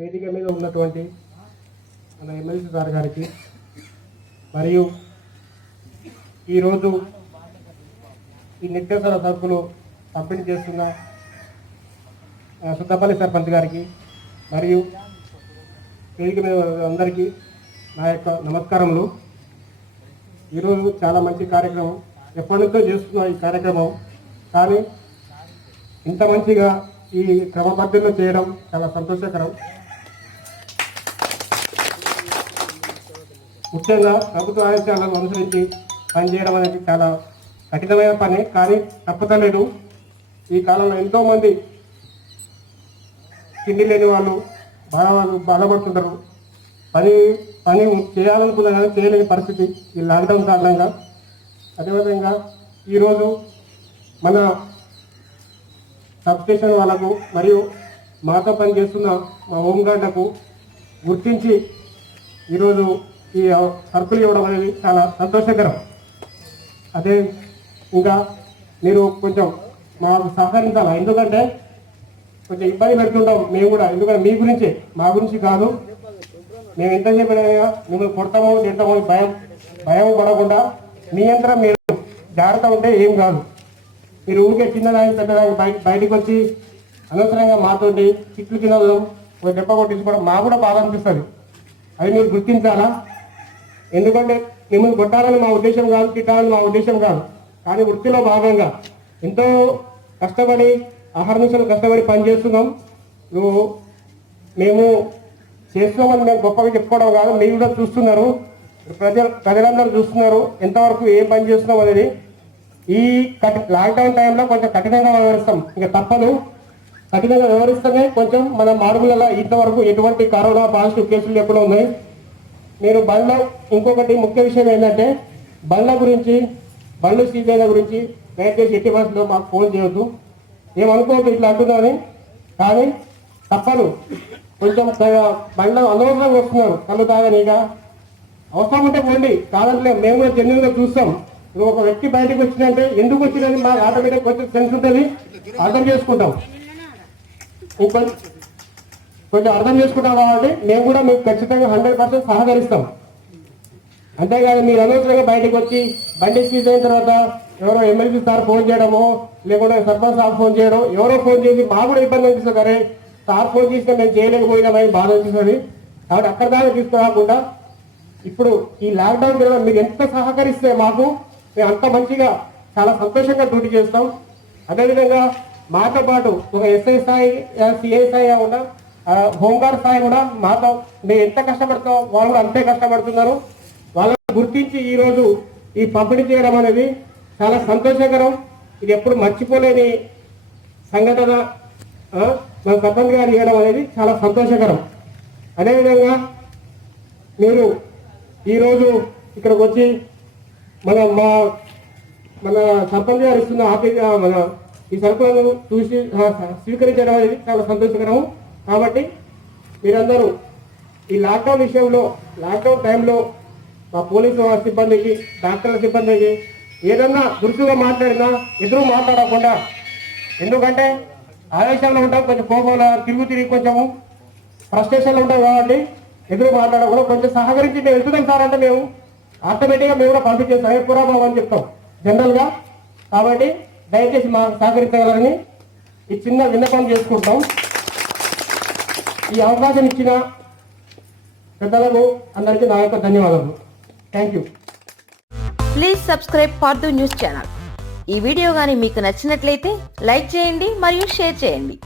వేదిక మీద ఉన్నటువంటి మన ఎమ్మెల్సీ సార్ గారికి మరియు ఈరోజు ఈ నిత్యావసర సరుకులు పంపిణీ చేస్తున్న సుద్దపల్లి సర్పంచ్ గారికి మరియు వేదిక మీద అందరికీ నా యొక్క నమస్కారములు. ఈరోజు చాలా మంచి కార్యక్రమం, ఎప్పటి నుంచో చేస్తున్న ఈ కార్యక్రమం, కానీ ఇంత మంచిగా ఈ క్రమబద్ధంలో చేయడం చాలా సంతోషకరం. ముఖ్యంగా ప్రభుత్వ ఆదేశాలను అనుసరించి పనిచేయడం అనేది చాలా కఠినమైన పని, కానీ తప్పతలేదు. ఈ కాలంలో ఎంతోమంది తిండి లేని వాళ్ళు బాధపడుతుంటారు. పని చేయాలనుకున్నా కానీ చేయలేని పరిస్థితి ఈ లాక్డౌన్ కారణంగా. అదేవిధంగా ఈరోజు మన సబ్స్టేషన్ వాళ్ళకు మరియు మాతో పనిచేస్తున్న మా హోంగార్డులకు గుర్తించి ఈరోజు ఈ సరుకులు ఇవ్వడం అనేది చాలా సంతోషకరం. అదే ఇంకా మీరు కొంచెం మాకు సహకరించాలి, ఎందుకంటే కొంచెం ఇబ్బంది పెడుతుంటాం మేము కూడా, ఎందుకంటే మీ గురించే, మా గురించి కాదు. మేము ఎంత చెప్పినా మిమ్మల్ని కొడతామో తింటామో భయం పడకుండా మీ యంత్రం మీరు జాగ్రత్త ఉంటే ఏం కాదు. మీరు ఊరికే చిన్నదాని పెద్దదాని బయటకు వచ్చి అనవసరంగా మాతోటి చిట్లు కింద ఒక దెబ్బ కొట్టించుకోవడం మాకు కూడా బాధ అనిపిస్తుంది. అది మీరు గుర్తించాలా. ఎందుకంటే మిమ్మల్ని కొట్టాలని మా ఉద్దేశం కాదు, తిట్టాలని మా ఉద్దేశం కాదు. కానీ వృత్తిలో భాగంగా ఎంతో కష్టపడి అహర్నిశలు కష్టపడి పనిచేస్తున్నాం. మేము చేస్తున్నామని మేము గొప్పగా చెప్పుకోవడం కాదు, మీరు కూడా చూస్తున్నారు, ప్రజలందరూ చూస్తున్నారు ఎంతవరకు ఏం పని చేస్తున్నాం అనేది. ఈ లాక్డౌన్ టైంలో కొంచెం కఠినంగా వ్యవహరిస్తాం, ఇంకా తప్పదు. కఠినంగా వ్యవహరిస్తేనే కొంచెం మన మాడుగులలో ఇంతవరకు ఎటువంటి కరోనా పాజిటివ్ కేసులు లేకుండా ఉన్నాయి. మీరు బండ్ల ఇంకొకటి ముఖ్య విషయం ఏంటంటే బండ్లు సీజన్ల గురించి దయచేసి ఎట్టి బస్సులో మాకు ఫోన్ చేయొద్దు. ఏమనుకోవద్దు ఇట్లా అంటున్నామని, కానీ తప్పదు. కొంచెం బండ్లు అనవసరంగా వస్తున్నారు, కళ్ళు తాగనీగా. అవసరం ఉంటే పోండి, కాదంటే మేము కూడా జెన్యున్గా చూస్తాం. నువ్వు ఒక వ్యక్తి బయటకు వచ్చిందంటే ఎందుకు వచ్చిందని మాకు ఆటోమేటిక్ కొంచెం సెన్స్ ఉంటుంది, అర్థం చేసుకుంటాం. కొంచెం అర్థం చేసుకుంటాం కాబట్టి మేము కూడా మీకు ఖచ్చితంగా 100% సహకరిస్తాం. అంతేగాని మీరు అనవసరంగా బయటకు వచ్చి బండి సీజ్ అయిన తర్వాత ఎవరో ఎమ్మెల్సీ సార్ ఫోన్ చేయడమో, లేకుంటే సర్పంచ్ సార్ ఫోన్ చేయడం, ఎవరో ఫోన్ చేసి మాకు కూడా ఇబ్బంది అనిపిస్తుంది. సరే సార్ ఫోన్ చేసినా మేము చేయలేకపోయినామని బాధ అనిపిస్తుంది. కాబట్టి అక్కడ దాకా తీసుకురాకుండా ఇప్పుడు ఈ లాక్డౌన్ పీరియడ్ మీరు ఎంత సహకరిస్తే మాకు మేము అంత మంచిగా చాలా సంతోషంగా డ్యూటీ చేస్తాం. అదేవిధంగా మాతో పాటు ఒక ఎస్ఐ స్థాయి, సిఐ స్థాయి ఉన్న హోంగార్డ్ స్థాయి కూడా మాతో మేము ఎంత కష్టపడతాం వాళ్ళు కూడా అంతే కష్టపడుతున్నారు. వాళ్ళని గుర్తించి ఈరోజు ఈ పంపిణీ చేయడం అనేది చాలా సంతోషకరం. ఇది ఎప్పుడు మర్చిపోలేని సంఘటన. మన సర్పంచ్ గారు చేయడం అనేది చాలా సంతోషకరం. అదేవిధంగా మీరు ఈరోజు ఇక్కడికి వచ్చి మన సర్పంచ్ గారు ఇస్తున్న మన ఈ సరుకులను చూసి స్వీకరించడం అనేది చాలా సంతోషకరం. కాబట్టి మీరందరూ ఈ లాక్డౌన్ విషయంలో, లాక్డౌన్ టైంలో మా పోలీసు సిబ్బందికి, డాక్టర్ల సిబ్బందికి ఏదన్నా దురుసుగా మాట్లాడినా ఎదురు మాట్లాడకుండా, ఎందుకంటే ఆవేశంలో ఉంటాం, కొంచెం కోపంలో తిరిగి కొంచెము ఫ్రస్ట్రేషన్లో ఉంటాం కాబట్టి ఎదురు మాట్లాడకుండా కొంచెం సహకరించి మేము వెళ్తున్నాం సార్ అంటే మేము ఆటోమేటిక్గా మేము కూడా పంపించేస్తాం, పురాభావం అని చెప్తాం జనరల్గా. కాబట్టి దయచేసి మాకు సహకరించగలరని ఈ చిన్న విన్నపం చేసుకుంటాం. ఈ అవకాశం ఇచ్చిన పెద్దలకు అందరికీ నా యొక్క ధన్యవాదాలు. Thank you. Please subscribe for the news channel. ఈ వీడియో కానీ మీకు నచ్చినట్లయితే లైక్ చేయండి మరియు షేర్ చేయండి.